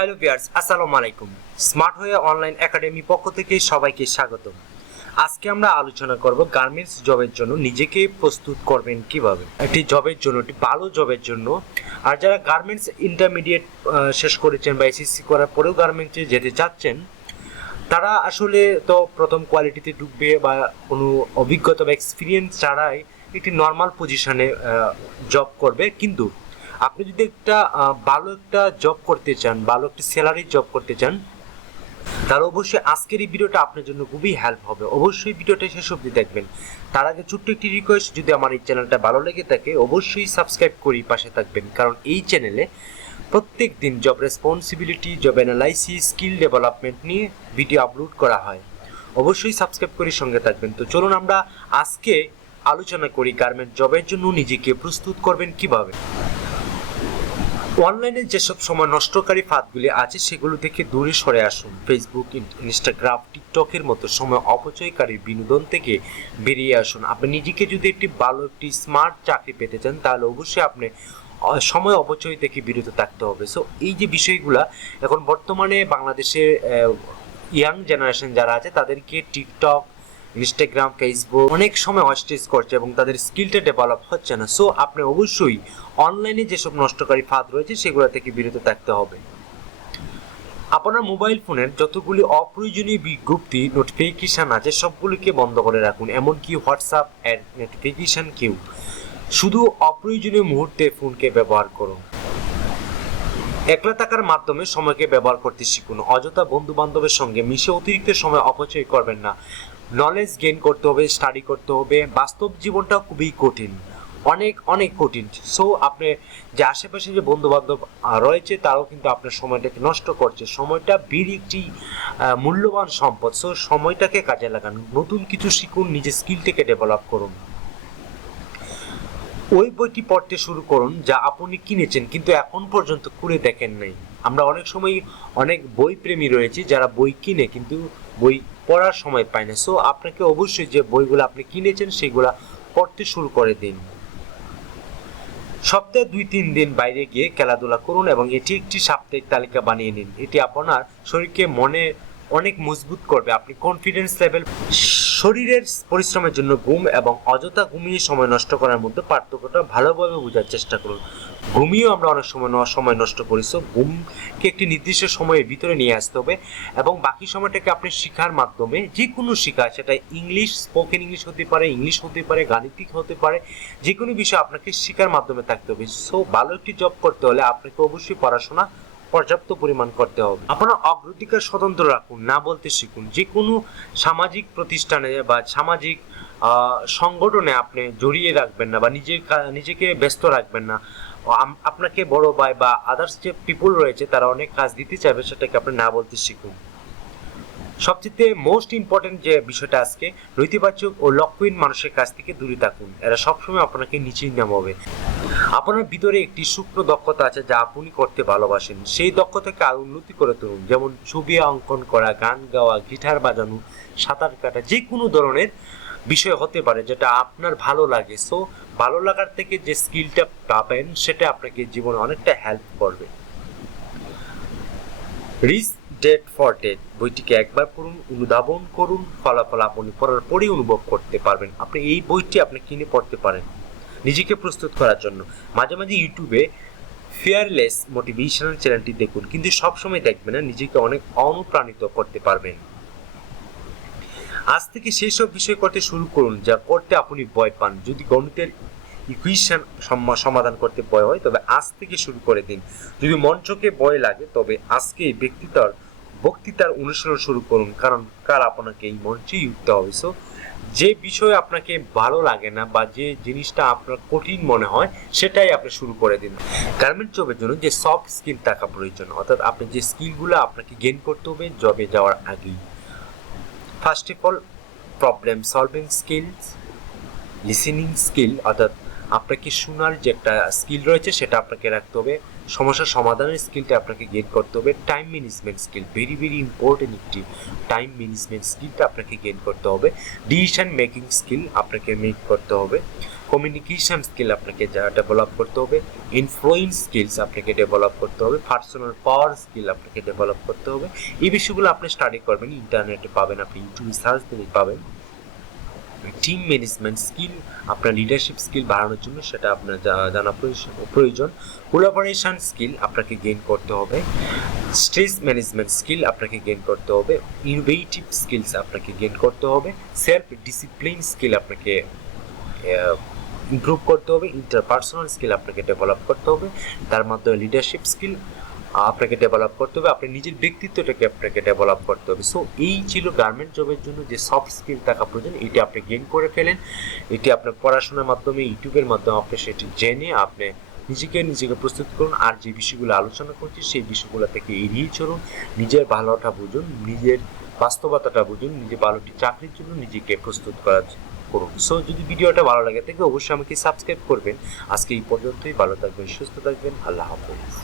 Hello viewers, আসসালামু আলাইকুম। Smart হয়ে অনলাইন একাডেমি পক্ষ থেকে সবাইকে স্বাগতম। আজকে আমরা আলোচনা করব গার্মেন্টস জবের জন্য নিজেকে প্রস্তুত করবেন কিভাবে। একটি জবের জন্য, একটি ভালো জবের জন্য, আর যারা গার্মেন্টস ইন্টারমিডিয়েট শেষ করেছেন বা এসএসসি করার পরেও গার্মেন্টসে যেতে চাচ্ছেন, তারা আসলে তো প্রথম কোয়ালিটিতে ঢুকবে বা কোনো অভিজ্ঞতা বা এক্সপিরিয়েন্স ছাড়াই একটি নর্মাল পজিশনে জব করবে। কিন্তু আপনি যদি একটা ভালো একটা জব করতে চান, ভালো একটা স্যালারি জব করতে চান, তাহলে অবশ্যই আজকের এই ভিডিওটা আপনার জন্য খুবই হেল্প হবে। অবশ্যই ভিডিওটা শেষ অবধি দেখবেন। তার আগে ছোট্ট একটি রিকোয়েস্ট, যদি আমার এই চ্যানেলটা ভালো লেগে থাকে অবশ্যই সাবস্ক্রাইব করি পাশে থাকবেন, কারণ এই চ্যানেলে প্রত্যেক দিন job responsibility, job analysis, skill development নিয়ে ভিডিও আপলোড করা হয়। অবশ্যই সাবস্ক্রাইব করে সঙ্গে থাকবেন। তো চলুন আমরা আজকে আলোচনা করি গার্মেন্ট জবের জন্য নিজেকে প্রস্তুত করবেন কিভাবে। অনলাইনে যেসব সময় নষ্টকারী ফাঁদগুলি আছে সেগুলো থেকে দূরে সরে আসুন। ফেসবুক, ইনস্টাগ্রাম, টিকটকের মতো সময় অপচয়কারীর বিনোদন থেকে বেরিয়ে আসুন। আপনি নিজেকে যদি একটি ভালো একটি স্মার্ট চাকরি পেতে চান, তাহলে অবশ্যই আপনি সময় অপচয় থেকে বিরত থাকতে হবে। সো এই যে বিষয়গুলা এখন বর্তমানে বাংলাদেশের ইয়াং জেনারেশন যারা আছে তাদেরকে টিকটক, ইনস্টাগ্রাম, ফেসবুক অনেক সময় অস্টেজ করছে এবং তাদের স্কিলটা ডেভেলপ হচ্ছে না। সো আপনি অবশ্যই অনলাইনে যেসব নষ্টকারী ফাঁদ রয়েছে সেগুলো থেকে বিরত থাকতে হবে। আপনার মোবাইল ফোনের যতগুলি অপ্রয়োজনীয় বিজ্ঞপ্তি নোটিফিকেশন আছে সবগুলিকে বন্ধ করে রাখুন, এমনকি হোয়াটসঅ্যাপ এর নোটিফিকেশন কেউ শুধু অপ্রয়োজনীয় মুহূর্তে ফোনকে ব্যবহার করুন। একলা থাকার মাধ্যমে সময়কে ব্যবহার করতে শিখুন। অযথা বন্ধু বান্ধবের সঙ্গে মিশে অতিরিক্ত সময় অপচয় করবেন না। নলেজ গেইন করতে হবে, স্টাডি করতে হবে। বাস্তব জীবনটা খুবই কঠিন, অনেক অনেক কঠিন। সো আপনি যে আশেপাশে যে বন্ধু বান্ধব রয়েছে তারাও কিন্তু আপনার সময়টাকে নষ্ট করছে। সময়টা একটি মূল্যবান সম্পদ। সো সময়টাকে কাজে লাগান, নতুন কিছু শিখুন, নিজের স্কিলটাকে ডেভেলপ করুন। ওই বইটি পড়তে শুরু করুন যা আপনি কিনেছেন কিন্তু এখন পর্যন্ত খুলে দেখেন নাই। আমরা অনেক সময় অনেক বই প্রেমী রয়েছি যারা বই কিনে কিন্তু বই পড়ার সময় পায় না। সো আপনাকে অবশ্যই যে বইগুলো আপনি কিনেছেন সেগুলা পড়তে শুরু করে দিন। সপ্তাহে 2-3 দিন বাইরে গিয়ে খেলাধুলা করুন এবং এটি একটি সাপ্তাহিক তালিকা বানিয়ে নিন। এটি আপনার শরীরকে মনে অনেক মজবুত করবে। আপনি কনফিডেন্স লেভেল। শরীরের পরিশ্রমের জন্য ঘুম এবং অযথা ঘুমিয়ে সময় নষ্ট করার মধ্যে পার্থক্যটা ভালোভাবে বোঝার চেষ্টা করুন। ঘুমিয়েও আমরা অনেক সময় নষ্ট করি। সো ঘুমকে একটি নির্দিষ্ট সময়ের ভিতরে নিয়ে আসতে হবে এবং বাকি সময়টাকে আপনি শেখার মাধ্যমে, যে কোনো শেখা, সেটা ইংলিশ, স্পোকেন ইংলিশ হতে পারে, ইংলিশ হতে পারে, গাণিতিক হতে পারে, যে কোনো বিষয় আপনাকে শেখার মাধ্যমে থাকতে হবে। সো ভালো একটি জব করতে হলে আপনাকে অবশ্যই পড়াশোনা পর্যাপ্ত পরিমাণ করতে হবে। আপনার অগ্রাধিকার স্বতন্ত্র রাখুন, না বলতে শিখুন। যে কোনো সামাজিক প্রতিষ্ঠানে বা সামাজিক সংগঠনে আপনি জড়িয়ে রাখবেন না বা নিজেকে ব্যস্ত রাখবেন না। আপনাকে বড় ভাই বা আদার্স যে পিপল রয়েছে তারা অনেক কাজ দিতে চাইবে, সেটাকে আপনি না বলতে শিখুন। সবচেয়ে মোস্ট ইম্পর্টেন্ট যে বিষয়টা আজকে, নেতিবাচক ও লক্ষ্যহীন মানুষের কাছ থেকে দূরে থাকুন। এরা সবসময় আপনাকে নিচেই নামাবে। আপনার ভিতরে একটি সূক্ষ্ম দক্ষতা আছে যা আপনি করতে ভালোবাসেন। সেই দক্ষতাকে আরো উন্নতি করে তুলুন, যেমন ছবি অঙ্কন করা, গান গাওয়া, গিটার বাজানো, সাঁতার কাটা, যে কোনো ধরনের বিষয় হতে পারে যেটা আপনার ভালো লাগে। সো ভালো লাগার থেকে যে স্কিলটা পাবেন সেটা আপনাকে জীবনে অনেকটা হেল্প করবে। রিচ ডেট ফর ডেট বইটিকে একবার পড়ুন, অনুধাবন করুন, ফলাফল আপনি পড়ার পরেই অনুভব করতে পারবেন। আপনি এই বইটি আপনি কিনে পড়তে পারেন নিজেকে প্রস্তুত করার জন্য। মাঝে মাঝে ইউটিউবে ফিয়ারলেস মোটিভেশনাল চ্যানেলটি দেখুন, কিন্তু সবসময় দেখবেন না, নিজেকে অনেক অনুপ্রাণিত করতে পারবেন। আজ থেকে সেই সব বিষয় করতে শুরু করুন যা করতে আপনি ভয় পান। যদি গণিতের ইকুয়েশন সমাধান করতে ভয় হয় তবে আজ থেকে শুরু করে দিন। যদি মঞ্চকে ভয় লাগে তবে আজকে বক্তৃতার অনুসরণ শুরু করুন, কারণ কাল আপনাকে এই মঞ্চেই উঠতে হবে। সো যে বিষয় আপনাকে ভালো লাগে না বা যে জিনিসটা আপনার কঠিন মনে হয় সেটাই আপনি শুরু করে দিন। গার্মেন্ট জবের জন্য যে সফট স্কিল থাকা প্রয়োজন, অর্থাৎ আপনি যে স্কিলগুলো আপনাকে গেইন করতে হবে জবে যাওয়ার আগেই। First of all, problem solving skills, listening skill, অর্থাৎ আপনাকে শোনার যে একটা স্কিল রয়েছে সেটা আপনাকে রাখতে হবে। সমস্যা সমাধানের স্কিলটা আপনাকে গেইন করতে হবে। Time management skill, very very important একটি টাইম ম্যানেজমেন্ট স্কিলটা আপনাকে গেইন করতে হবে। ডিসিশন মেকিং স্কিল আপনাকে মেক করতে হবে। কমিউনিকেশন স্কিল আপনাকে যা ডেভেলপ করতে হবে, ইনফ্লুয়েন্স স্কিলস আপনাকে ডেভেলপ করতে হবে, পার্সোনাল পাওয়ার স্কিল আপনাকে ডেভেলপ করতে হবে। এই বিষয়গুলো আপনি স্টাডি করবেন, ইন্টারনেটে পাবেন, আপনি ইউটিউবে সার্চ দিলে পাবেন। টিম ম্যানেজমেন্ট স্কিল, আপনার লিডারশিপ স্কিল বাড়ানোর জন্য সেটা আপনার জানা প্রয়োজন। কোলাবোরেশন স্কিল আপনাকে গেইন করতে হবে, স্ট্রেস ম্যানেজমেন্ট স্কিল আপনাকে গেইন করতে হবে, ইনোভেটিভ স্কিলস আপনাকে গেইন করতে হবে, সেলফ ডিসিপ্লিন স্কিল আপনাকে ইমপ্রুভ করতে হবে, ইন্টারপার্সোনাল স্কিল আপনাকে ডেভেলপ করতে হবে, তার মাধ্যমে লিডারশিপ স্কিল আপনাকে ডেভেলপ করতে হবে, আপনার নিজের ব্যক্তিত্বটাকে আপনাকে ডেভেলপ করতে হবে। সো এই ছিল গার্মেন্ট জবের জন্য যে সফট স্কিল থাকা প্রয়োজন, এটি আপনি গেইন করে ফেলেন। এটি আপনার পড়াশোনার মাধ্যমে, ইউটিউবের মাধ্যমে আপনি সেটি জেনে আপনি নিজেকে প্রস্তুত করুন। আর যে বিষয়গুলো আলোচনা করছি সেই বিষয়গুলো থেকে এড়িয়ে চলুন, নিজের ভালোটা বুঝুন, নিজের বাস্তবতাটা বুঝুন, নিজের ভালোটি চাকরির জন্য নিজেকে প্রস্তুত করুন। সো যদি ভিডিওটা ভালো লাগে থাকে অবশ্যই আমাকে সাবস্ক্রাইব করবেন। আজকে এই পর্যন্তই, ভালো থাকবেন, সুস্থ থাকবেন, আল্লাহ হাফেজ।